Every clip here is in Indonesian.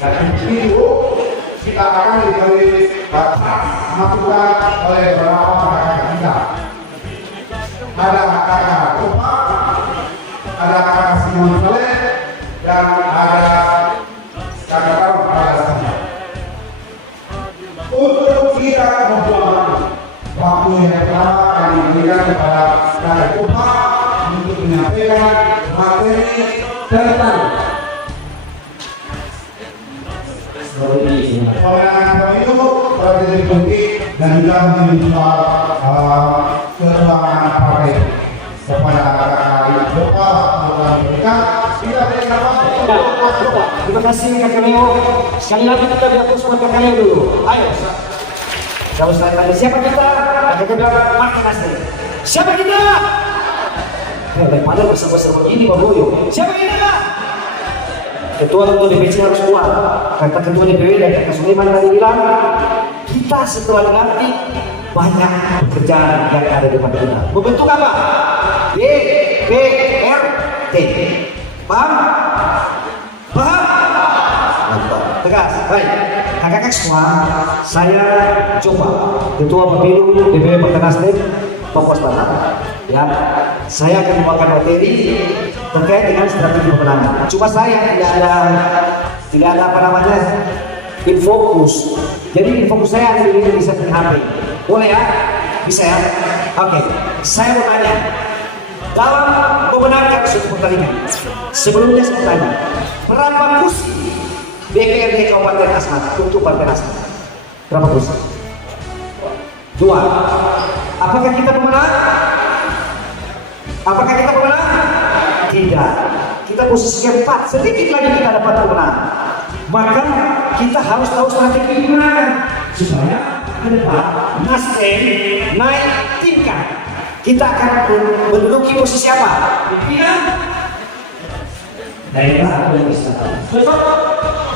Dan video kita akan diberi masukan oleh beberapa kakak kita. Ada kakak Tupa, ada kakak Simon Saleh, dan ada kakak Karun Pralasana. Untuk kita membuat waktu yang pertama kami berikan kepada kakak Tupa untuk menyampaikan materi tentang pemenangan pemilu Presiden Jokowi dan juga menjadi keuangan partai kepada kakak Tupa untuk memberikan kita berikan waktu. Terima kasih kakak Leo. Sekali lagi kita beri buat kakak Leo dulu. Ayo. Kalau saya tanya siapa kita? Kakak bilang Partai Nasdem. Siapa kita? Daripada bersama-sama begini Pak Boyo. Siapa kita? Ketua DPC harus kuat. Kata Ketua DPW dan Kakak Sulaiman tadi bilang, kita setelah dilantik banyak pekerjaan yang ada di depan kita. Membentuk apa? DPRT. Paham? Paham? Mantap. Tegas. Baik. Kakak-kakak semua, saya coba Ketua Pemilu DPW Partai Nasdem Papua Selatan. Ya, saya akan membawakan materi terkait dengan strategi pemenangan. Cuma saya tidak ada apa namanya infokus. Jadi infokus saya ada di setting HP. Boleh ya? Bisa ya? Oke. Saya mau tanya, dalam memenangkan suatu pertandingan, sebelumnya saya tanya, berapa kursi DPRD Kabupaten Asmat untuk Partai Nasdem? Berapa kursi? 2. Apakah kita pemenang? Apakah kita pemenang? Tidak. Kita posisinya 4. Sedikit lagi kita dapat pemenang. Maka kita harus tahu strategi pemenangan supaya ke depan Nasdem naik tingkat. Kita akan menduduki posisi apa? Pimpinan daerah atau wisata.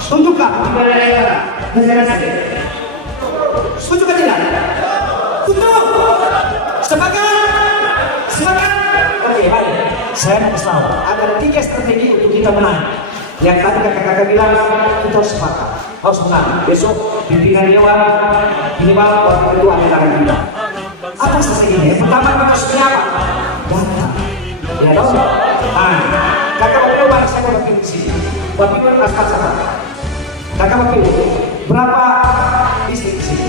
Tunjukkan pimpinan daerah Nasdem. Setuju tidak? Setuju. Semangat. Oke, baik. Saya mau tahu ada 3 strategi untuk kita menang. Yang tadi kakak-kakak bilang kita harus sepakat, harus menang. Besok pimpinan dewan minimal wakil ketua ada tangan kita. Apa strateginya? Yang pertama kita harus apa? Data. Ya dong. Kakak wakil mana saya wakil di sini? Wakil Asmat sama. Kakak wakil berapa istri di sini?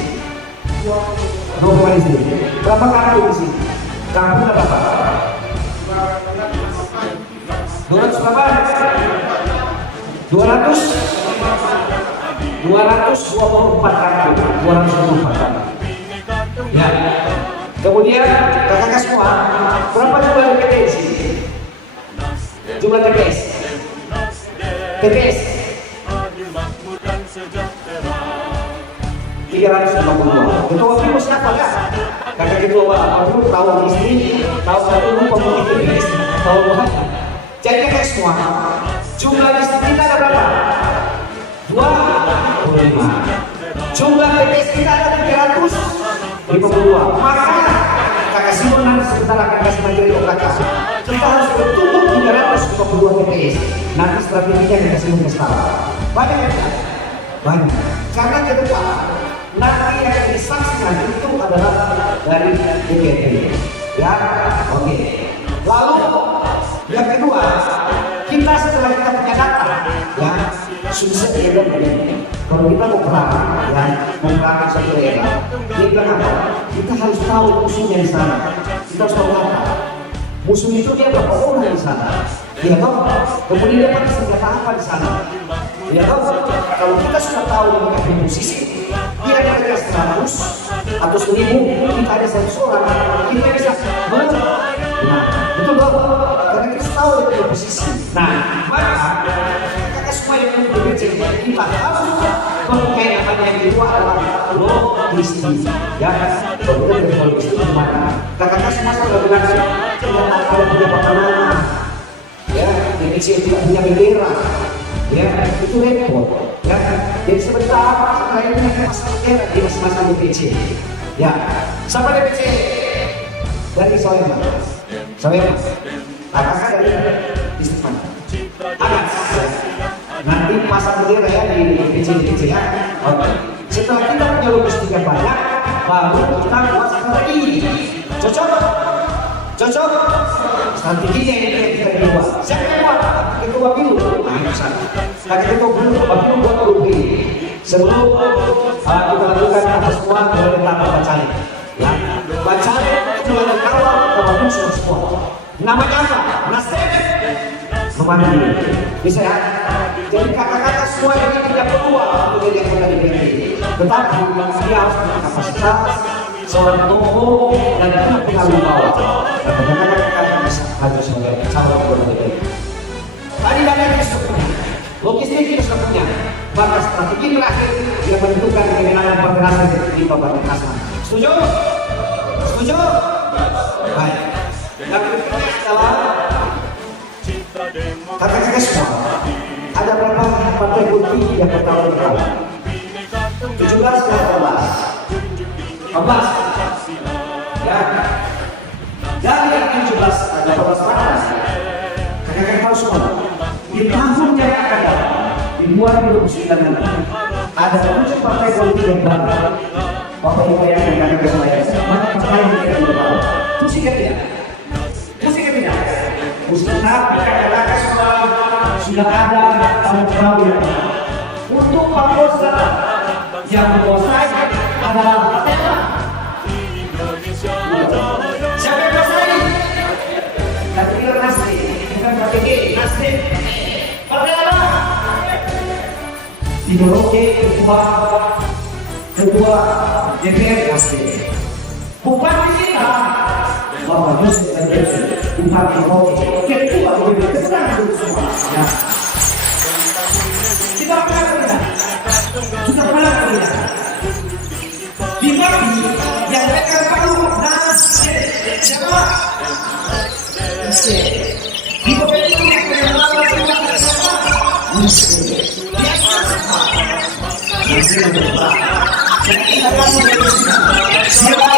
2 istri. Berapa kartu di sini? Kamu berapa? 200 berapa? 224 kartu. 224 kartu. Ya. Kemudian kakak semua, berapa jumlah DPT di sini? Jumlah TPS. TPS 352. Ketua wakil siapa ya? Kakak ketua wakil tahu istri, tahu satu lupa mengikuti istri, tahu bukan? Jadi kakak semua, jumlah istri kita ada berapa? 25. Jumlah TPS kita ada 352. Maka kakak Simon nanti sebentar akan kasih materi untuk kakak. Kita harus bertumbuh 352 TPS. Nanti strateginya kita Simon ke sekarang. Banyak ya? Banyak. Karena ke depan nanti yang disaksikan itu adalah dari DPRD. Ya, oke. Lalu yang kedua, kita setelah kita punya data, ya sukses dia begini. Kalau kita mau perang, ya memperangi satu daerah, dia bilang apa? Kita harus tahu musuhnya di sana. Kita harus tahu data. Musuh itu dia berapa orang di sana? Dia tahu. Kemudian dia pakai senjata apa di sana? Dia tahu. Kalau kita sudah tahu mereka di posisi, dia mereka 100 atau 1000, kita ada 100 orang, kita bisa menang. Nah, betul dong? Karena kita tahu dia punya posisi. Nah, maka kakak semua yang DPC kita harus memakai apa yang kedua adalah logistik. Ya, kalau kita dari logistik gimana? Kakak semua sudah bilang tidak ada punya pemenang. Ya, DPC tidak punya bendera. Ya, itu repot. Ya, jadi sebentar setelah ini kita masuk bendera di masing-masing DPC. Ya, siapa DPC? Dari Soeman. Kakak dari distrik mana? Agas. Nanti pasang bendera ya di kecil-kecil ya. Oke. Setelah kita punya logistik yang banyak, baru kita buat strategi. Cocok? Cocok? Strateginya ini yang kita buat. Siapa yang buat? Ketua Bapilu. Nah, itu sana. Karena Ketua Bapilu buat UB. Sebelum kita lakukan atas semua dari tahap bacaan. Ya, bacaan itu mulai kawal Bapilu semua. Namanya apa? Nasdem. Memandiri. Bisa ya? Jadi kakak-kakak semua ini tidak peluang untuk jadi anggota DPRD. Tetapi dia harus punya kapasitas seorang tokoh dan punya pengaruh bawah. Dan kakak-kakak harus sebagai calon anggota DPRD. Tadi dana kita sudah punya, logistik kita sudah punya, maka strategi terakhir yang menentukan kemenangan Partai Nasdem di Kabupaten Asmat. Setuju? Setuju? Baik. Yang berikutnya adalah kakak-kakak semua. Ada berapa partai politik yang bertahun tahun? 17 dan 18. Ya. Dari 17 ada 18 partai. Kakak-kakak tahu semua. Di tahun yang akan datang, di 2009 nanti, ada 7 partai politik yang baru. Bapak Ibu yang kakak-kakak semua, mana partai yang kita baru? Musikan dia. Musikan dia. Musikan tapi kakak-kakak semua sudah ada tahu yang untuk Pakosa yang menguasai adalah Patela. Siapa yang menguasai? Dan kita Nasdem, bukan KPG, Nasdem. Patela. Ideologi ketua DPR Nasdem. Bupati kita Bapak Yusuf dan Yusuf, Bupati Hoki, ketua DPR sedang duduk semua. Ya. Kita pernah kerja. Di mana yang mereka tahu Nasdem siapa? Nasdem. Di bawah itu yang siapa? Nasdem. Nasdem berubah. Jadi kita kasih siapa?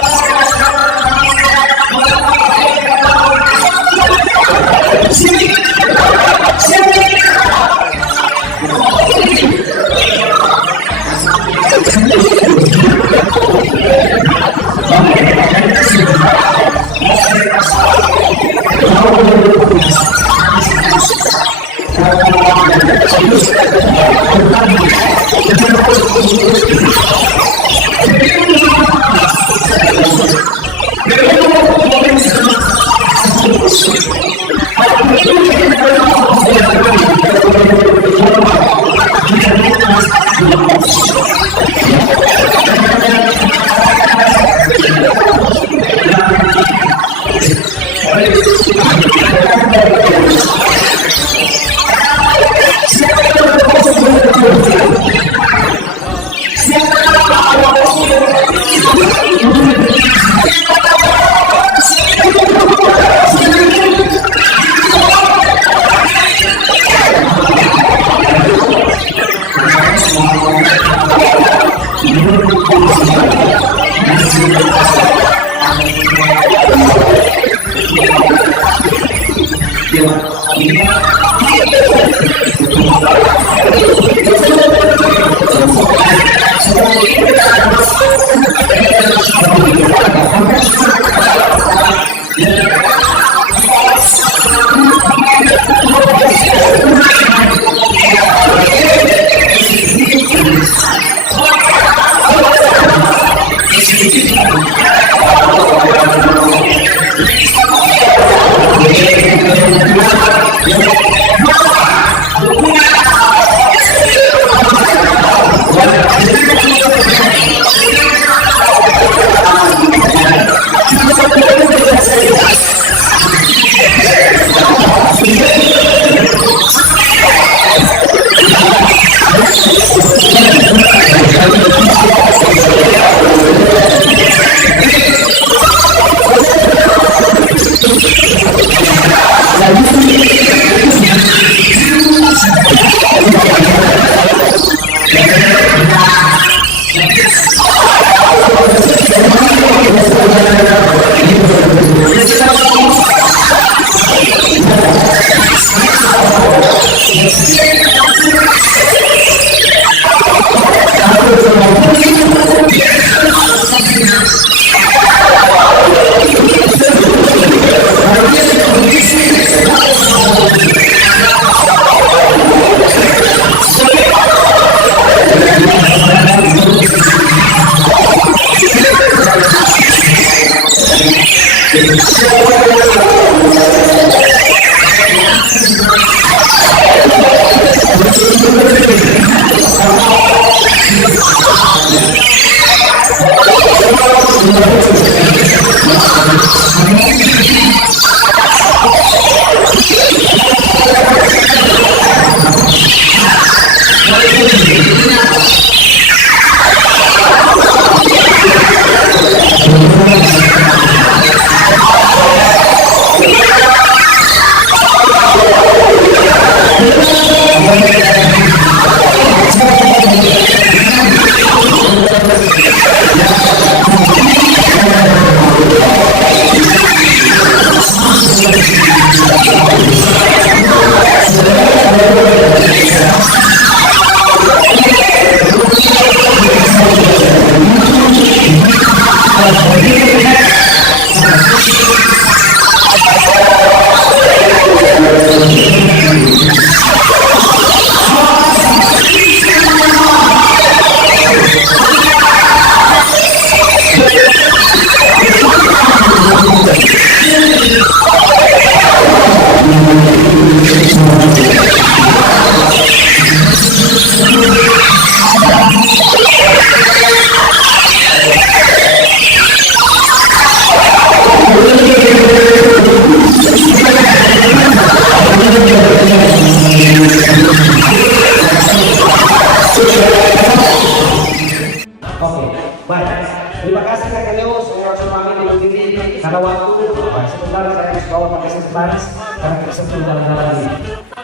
sekretaris karena kesempatan dalam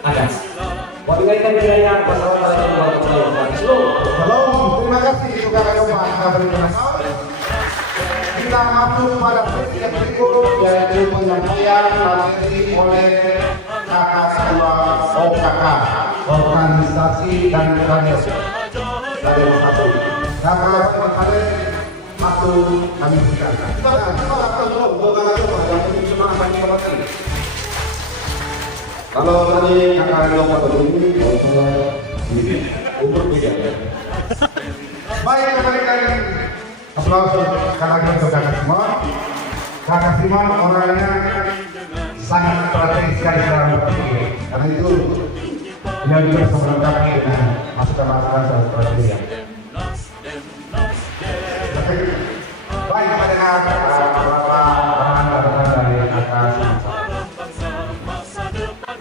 agas. Wabillahi taufiq, wassalamualaikum warahmatullahi wabarakatuh. Shalom, terima kasih juga kepada kita masuk pada sesi yang berikut, yaitu penyampaian materi oleh kakak ketua OKK, organisasi dan kader. Dari satu, kakak kemarin satu kami berikan. Kalau tadi kakak lompat ini, umur beda. Baik, kembalikan aplaus kakak untuk kakak semua. Kakak Simon orangnya sangat strategis sekali dalam berpikir. Karena itu beliau juga bisa melengkapi dengan masukan-masukan soal strategi. Baik, kita dengar beberapa arahan dari kakak Simon.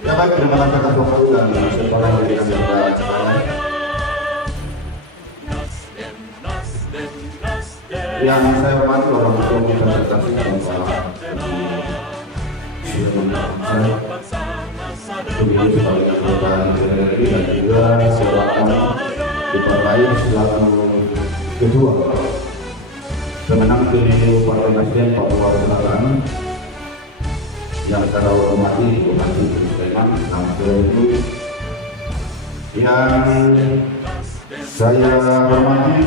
Ya baik, terima kasih atas waktu dan kesempatan yang diberikan kepada saya. Yang saya hormati orang tua kita serta saya pemilu sebagai anggota DPRD dan juga seorang di partai selaku ketua pemenang pemilu Partai Nasdem Papua Selatan yang saya hormati Bupati Sleman, selamat sore itu. Yang saya hormati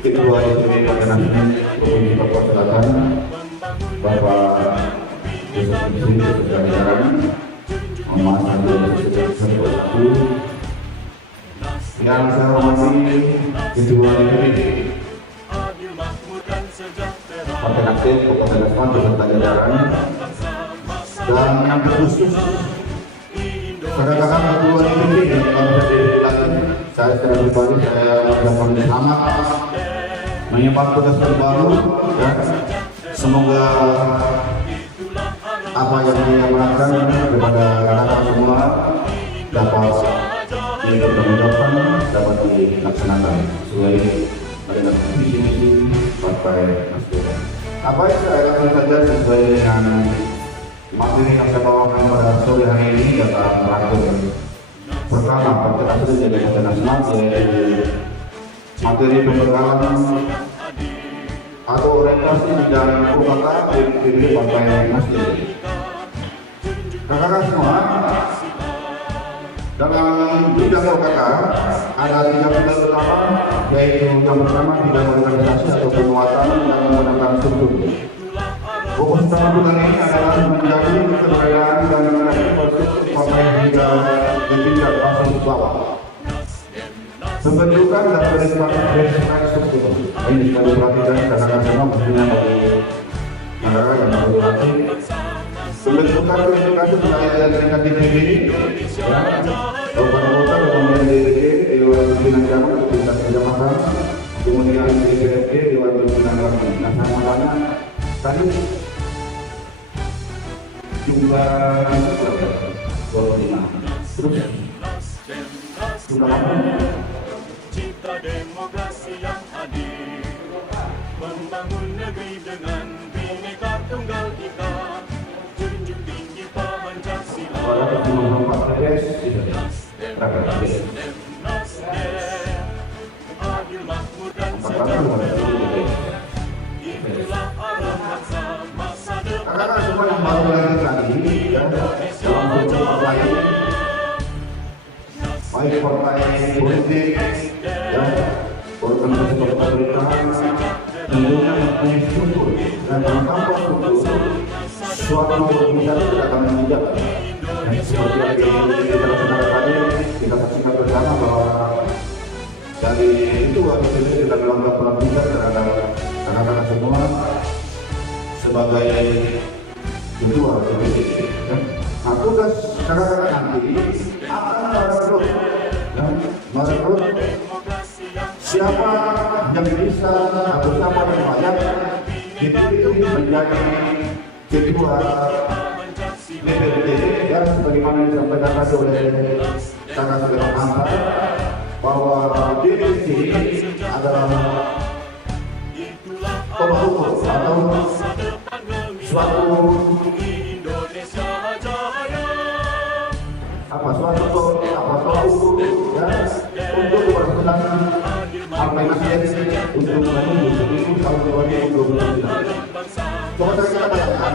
Ketua DPD Partai Nasdem Provinsi Papua Selatan, Bapak Yusuf Misri beserta jajaran, Mas Andi Satu. Yang saya hormati Ketua DPD Partai Nasdem Kabupaten Sleman beserta jajaran. Dan yang khusus rekan-rekan ketua DPD yang kami dilatih, saya secara pribadi saya mengucapkan selamat menyambut tugas baru dan semoga apa yang diamanatkan kepada rekan-rekan semua dapat dipertanggungjawabkan, dapat dilaksanakan sesuai dengan visi-misi Partai Nasdem. Apa yang saya lakukan saja sesuai dengan materi yang saya bawakan pada sore hari ini dalam rangka pertama Partai Nasdem jadi Partai Nasional, yaitu materi pembekalan atau orientasi bidang UKK di Partai Nasdem. Kakak semua, dalam bidang UKK ada 3 pilar utama, yaitu yang pertama bidang organisasi atau penguatan dan menggunakan struktur. Fokus utama bulan ini adalah menjadi keberadaan dan menarik konstruksi partai hingga di tingkat kasus bawah. Pembentukan dan berdasarkan struktur ini sekali perhatikan karena semua mestinya bagi negara yang berlatih. Pembentukan komunikasi wilayah dan tingkat DPD ini, kabupaten-kota dan pemilihan DPD, Dewan Pimpinan Jaman, tingkat kecamatan, kemudian DPRD, Dewan Pimpinan Nasional. Tadi jumlah 25. Terus sudah lama. Cipta demokrasi yang adil, membangun negeri dengan Bhinneka Tunggal Ika, junjung tinggi Pancasila. Adil, makmur dan sejahtera. Itulah arah bangsa masa depan. Karena semua yang baru lagi tadi ya, dalam bentuk partai, baik partai politik, ya, organisasi pemerintahan, tentunya mempunyai struktur dan tanpa struktur, suatu organisasi tidak akan menjadi. Seperti yang kita laksanakan tadi, kita saksikan bersama bahwa dari itu ini kita melakukan pelatihan terhadap anak-anak semua sebagai ketua DPD. Nah, tugas anak-anak nanti akan merekrut siapa yang bisa atau siapa yang layak dipilih menjadi ketua DPD, ya, sebagaimana disampaikan tadi oleh kakak Sulaiman Hamzah bahwa DPD adalah tolak ukur atau suatu untuk menuju pemilu tahun 2029. Coba kita bayangkan,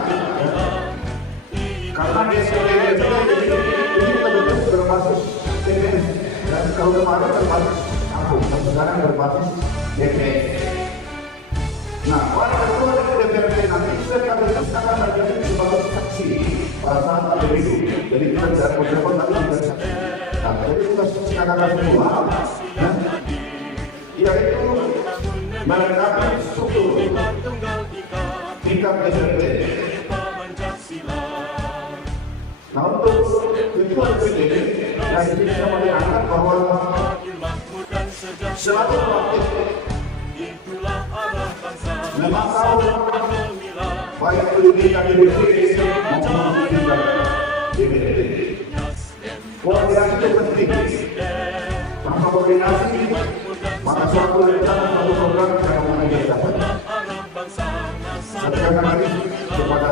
karena DPD ini terbentuk berbasis TPS dan kalau kemarin berbasis aku, sekarang berbasis DPS. Nah, pada ketua DPRD nanti akan terjadi sebagai saksi pada saat pemilu. Jadi kita tidak berdebat tapi kita saksi. Nah, jadi kita saksikan semua, yaitu menegakkan struktur tingkat DPRD. Nah, untuk ketua DPRD, ya ini bisa menerangkan bahwa selalu aktif memang tahu baik itu di DPRD maupun di DPRD. Koordinasi itu penting. Tanpa koordinasi, maka suatu rencana suatu program tidak akan dicapai. Saya kembali kepada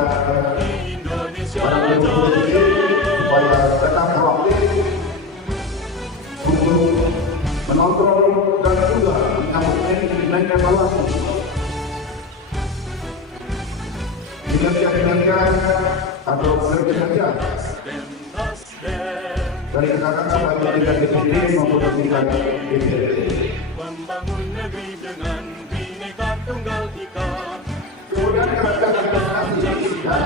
para penduduk supaya tetap proaktif untuk mengontrol dan juga mencapai evaluasi kinerja atau kerja dari sekarang sampai tingkat DPD maupun tingkat DPRD. Membangun negeri dengan Bhinneka Tunggal Ika. Kemudian kerajaan investasi dan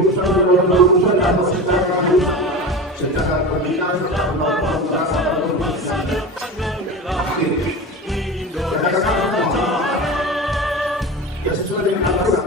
urusan atau secara pendidikan ya sesuai dengan aturan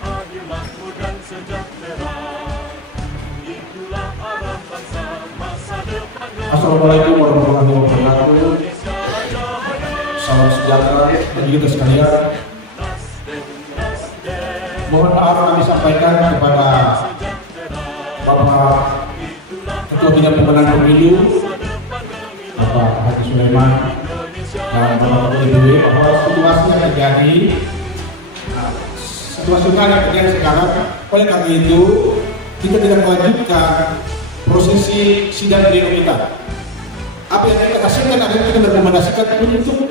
Adil, makmur dan sejahtera, itulah arah bangsa masa depan. Assalamualaikum warahmatullahi wabarakatuh. Salam sejahtera bagi kita sekalian. Mohon maaf kami sampaikan kepada Bapak Ketua Bidang Pemenangan Pemilu, Bapak Haji Sulaiman, dan Bapak DPW bahwa situasi yang terjadi, situasi yang terjadi sekarang. Oleh karena itu, kita tidak melanjutkan prosesi sidang pleno kita. Apa yang kita hasilkan adalah kita merekomendasikan untuk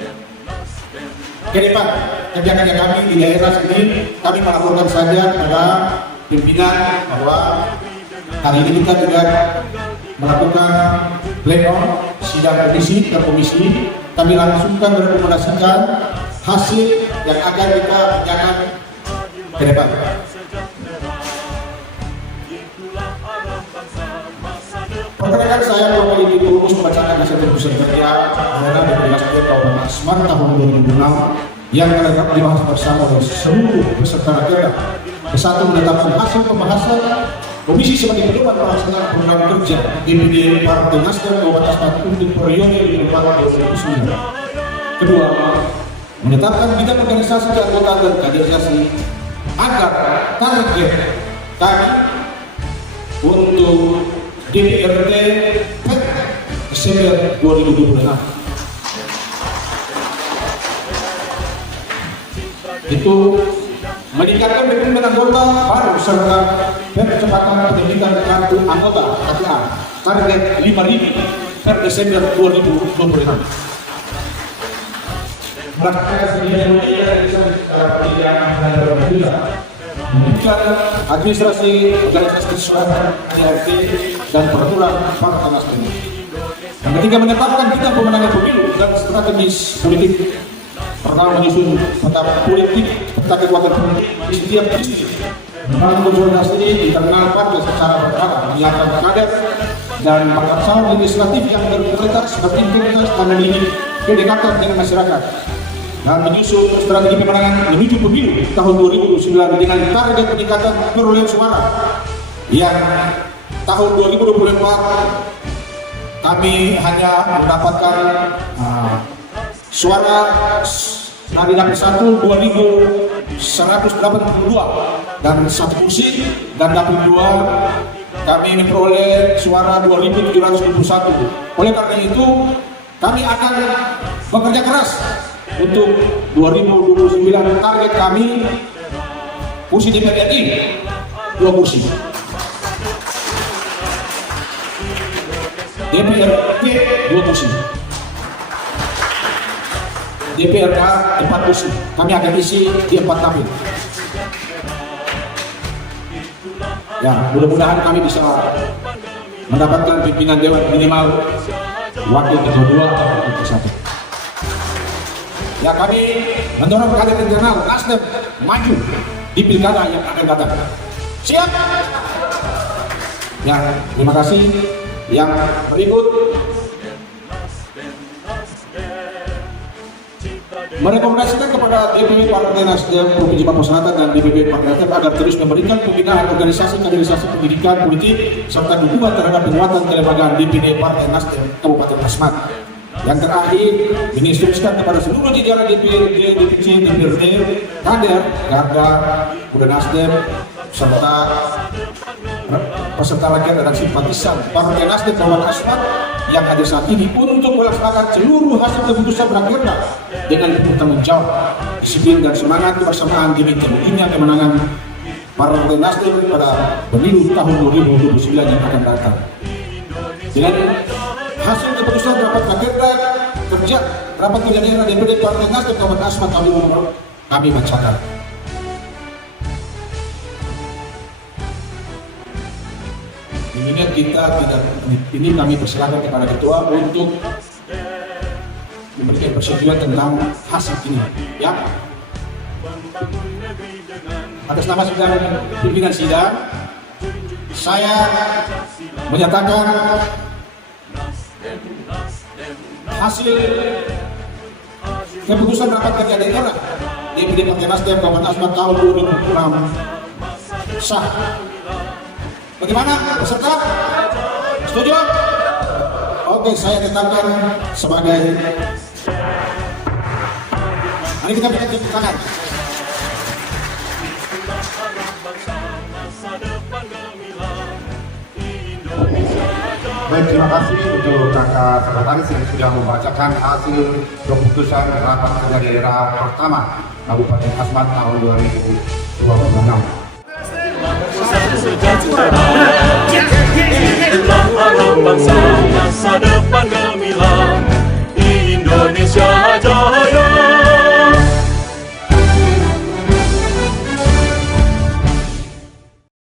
ke depan kerja-kerja kami di daerah sini. Kami melaporkan saja kepada pimpinan bahwa hari ini kita juga melakukan pleno sidang komisi dan komisi. Kami langsungkan merekomendasikan hasil yang akan kita kerjakan ke depan. Perkenalkan saya Bapak Ibu Purus membacakan hasil keputusan kerja daerah Dprd Kabupaten Asmat tahun 2006 yang telah dibahas bersama oleh seluruh peserta daerah. Kesatu, menetapkan hasil pembahasan komisi sebagai pedoman pelaksanaan program kerja DPD Partai Nasdem Kabupaten Asmat untuk periode 2004-2009. Kedua, menetapkan bidang organisasi keanggotaan dan kaderisasi agar target kami untuk DPRD Desember 2026 itu meningkatkan rekrutmen anggota baru serta percepatan penerbitan kartu anggota KTA target 5.000 per Desember 2026. Melaksanakan sendiri membuka administrasi organisasi surat ART dan peraturan Partai Nasdem. Yang ketiga, menetapkan bidang pemenangan pemilu dan strategis politik. Pertama, menyusun peta politik, peta kekuatan politik di setiap distrik, membangun konsolidasi internal partai secara bertahap, menyiapkan kader dan bakal calon legislatif yang berkualitas, berintegritas, dan memiliki kedekatan dengan masyarakat, dan menyusun strategi pemenangan menuju pemilu tahun 2009 dengan target peningkatan perolehan suara yang tahun 2024 kami hanya mendapatkan suara dari dapil 1 2.182 dan satu kursi, dan dapil 2 kami memperoleh suara 2.721. Oleh karena itu kami akan bekerja keras untuk 2029. Target kami kursi DPR RI 2 kursi, DPRD 2 kursi, DPRK 4 kursi. Kami akan isi di 4 dapil. Ya, mudah-mudahan kami bisa mendapatkan pimpinan dewan minimal wakil kedua atau ke-1. Ya, kami mendorong kader internal Nasdem maju di pilkada yang akan datang. Siap? Ya, terima kasih. Yang berikut, merekomendasikan kepada DPW Partai Nasdem Provinsi Papua Selatan dan DPW Partai Nasdem agar terus memberikan pembinaan organisasi, kaderisasi, pendidikan, politik, serta dukungan terhadap penguatan kelembagaan DPD Partai Nasdem Kabupaten Asmat. Yang terakhir, menginstruksikan kepada seluruh jajaran DPD, DPC, DPRD, kader, garda, Muda Nasdem, serta peserta rakyat dan simpatisan Partai Nasdem Kabupaten Asmat yang hadir saat ini untuk melaksanakan seluruh hasil keputusan rakyatnya dengan penuh tanggung jawab, disiplin dan semangat kebersamaan demi terwujudnya kemenangan Partai Nasdem pada pemilu tahun 2029 yang akan datang. Dengan hasil keputusan rapat kerja daerah DPD Partai Nasdem Kabupaten Asmat kami bacakan. Ini kami persilakan kepada ketua untuk memberikan persetujuan tentang hasil ini. Ya. Atas nama sidang pimpinan sidang, saya menyatakan hasil keputusan rapat kerja daerah DPD Partai Nasdem Kabupaten Asmat tahun 2006 sah. Bagaimana peserta? Setuju? Oke, saya tetapkan sebagai. Mari kita berikan tepuk tangan. Baik, terima kasih untuk kakak sekretaris yang sudah membacakan hasil keputusan rapat kerja daerah pertama Kabupaten Asmat tahun 2026. Sejahtera, itulah arah bangsa, masa depan gemilang, Indonesia jaya.